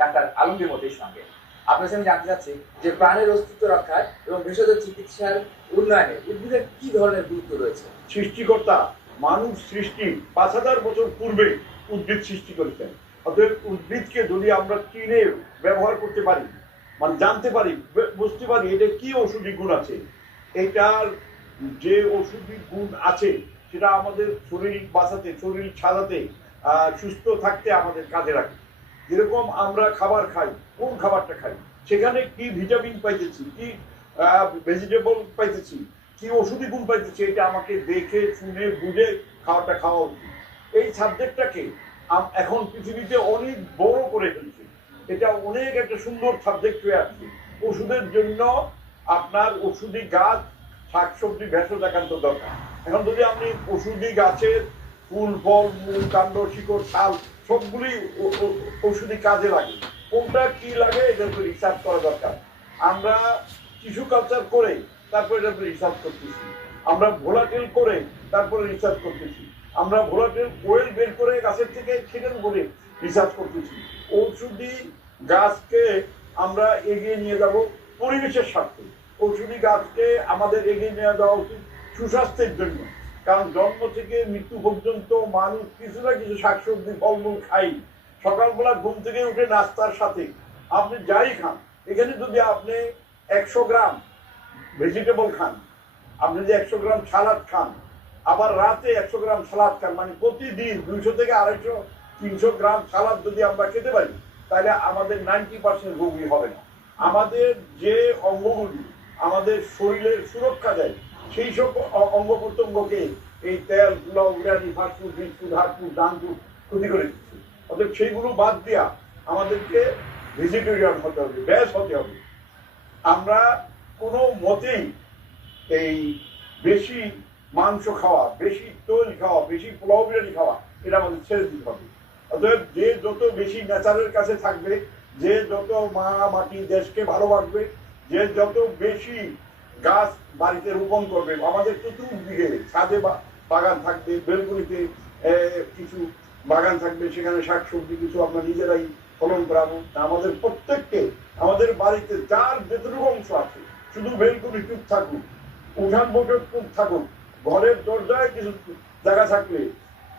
Doctor Alamgir মতির সঙ্গে। আপনার সঙ্গে জানতে চাচ্ছি যে প্রাণের অস্তিত্ব রক্ষায় এবং ভেষজ চিকিৎসার উন্নয়নে উদ্ভিদের কি ধরনের গুরুত্ব রয়েছে? সৃষ্টিকর্তা, মানুষ সৃষ্টি পাঁচ হাজার বছর পূর্বে উদ্ভিদ সৃষ্টি করেছেন। অতএব উদ্ভিদকে যদি আমরা চিনে ব্যবহার করতে পারি মানে জানতে পারি বুঝতে পারি এটা কি ওষুধি গুণ আছে এটার যে ওষুধি গুণ আছে, সেটা আমাদের শরীর বাঁচাতে, শরীর সাজাতে সুস্থ থাকতে আমাদের কাজে রাখে যেরকম আমরা খাবার খাই, কোন খাবারটা খাই? সেখানে কি ভিটামিন পাইতেছি, কি ভেজিটেবল পাইতেছি, কি ওষুধি গুণ পাইতেছি, এটা আমাকে দেখে, শুনে, বুঝে খাওয়াটা খাওয়া উচিত। এই সাবজেক্টটাকে এখন পৃথিবীতে অনেক বড় করে ফেলছে। এটা অনেক একটা সুন্দর সাবজেক্ট হয়ে আসছে। ওষুধের জন্য আপনার ওষুধি গাছ, শাকসবজি, ভেষজ একান্ত দরকার। এখন যদি আপনি ওষুধি গাছের ফুল, ফল, মূল, কাণ্ড, শিকড়, শাল সবগুলি ও- কাজে লাগে। কোনটা কি লাগে উপর রিসার্চ করা দরকার। আমরা টিস্যু কালচার করে তারপরে এটার রিসার্চ করতেছি। আমরা ভোলাটেল করে তারপরে রিসার্চ করতেছি। আমরা ভোলাটেল ওয়েল বের করে গাছের থেকে সেটার উপরে রিসার্চ করতেছি। ঔষধি গাছকে আমরা এগিয়ে নিয়ে যাব পরিবেশের স্বার্থে। ঔষধি গাছকে আমাদের এগিয়ে নিয়ে যাওয়া উচিত সুস্বাস্থ্যের জন্য। কারণ জন্ম থেকে মৃত্যু পর্যন্ত মানুষ কিছু না কিছু শাকসবজি, ফলমূল খাই সকালবেলা ঘুম থেকে উঠে নাস্তার সাথে। আপনি যাই খান। এখানে যদি আপনি একশো গ্রাম ভেজিটেবল খান, আপনি যদি একশো গ্রাম সালাদ খান, আবার রাতে একশো গ্রাম সালাদ খান মানে প্রতিদিন দুইশো থেকে আড়াইশো, তিনশো গ্রাম সালাদ যদি আমরা খেতে পারি, তাহলে আমাদের নাইনটি পার্সেন্ট রোগী হবে না। আমাদের যে অঙ্গগুলি আমাদের শরীরের সুরক্ষা দেয় সেই সব অঙ্গ প্রত্যঙ্গকে এই তেল পোলাও বিরিয়ানি ফাস্টফুড বিস্কুট হাটফুড ক্ষতি করে দিচ্ছে। অতএব সেইগুলো বাদ দেওয়া আমাদেরকে ভেজিটেরিয়ান হতে হবে ব্যাস হতে হবে। আমরা কোনো মতেই এই বেশি মাংস খাওয়া, বেশি তৈল খাওয়া, বেশি পোলাও বিরিয়ানি খাওয়া, এটা আমাদের ছেড়ে দিতে হবে। অতএব যে যত বেশি নেচারের কাছে থাকবে, যে যত মা মাটি দেশকে ভালোবাসবে, যে যত বেশি গাছ বাড়িতে রোপণ করবে, আমাদের চতুর্দিকে ছাদে বাগান থাকবে বেলগুলিতে কিছু বাগান থাকবে, সেখানে শাকসবজি কিছু আমরা নিজেরাই ফলন করাবো। আমাদের প্রত্যেককে, আমাদের বাড়িতে যার যেটুকু অংশ আছে, শুধু বেলকুনি চুপ থাকুক, উঠান বৈঠক চুপ থাকুক, ঘরের দরজায় কিছু জায়গা থাকলে,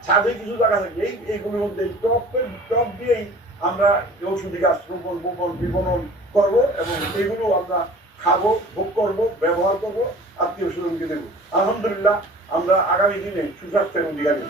ছাদে কিছু জায়গা থাকলে, এই এইগুলোর মধ্যে টপের টপ দিয়েই আমরা ঔষধি গাছ রোপণ বোপন বিপণন করব এবং এগুলো আমরা খাব ভোগ করব ব্যবহার করব আত্মীয় স্বজনকে দেবো আলহামদুলিল্লাহ আমরা আগামী দিনে সুস্বাস্থ্যের অধিকারী।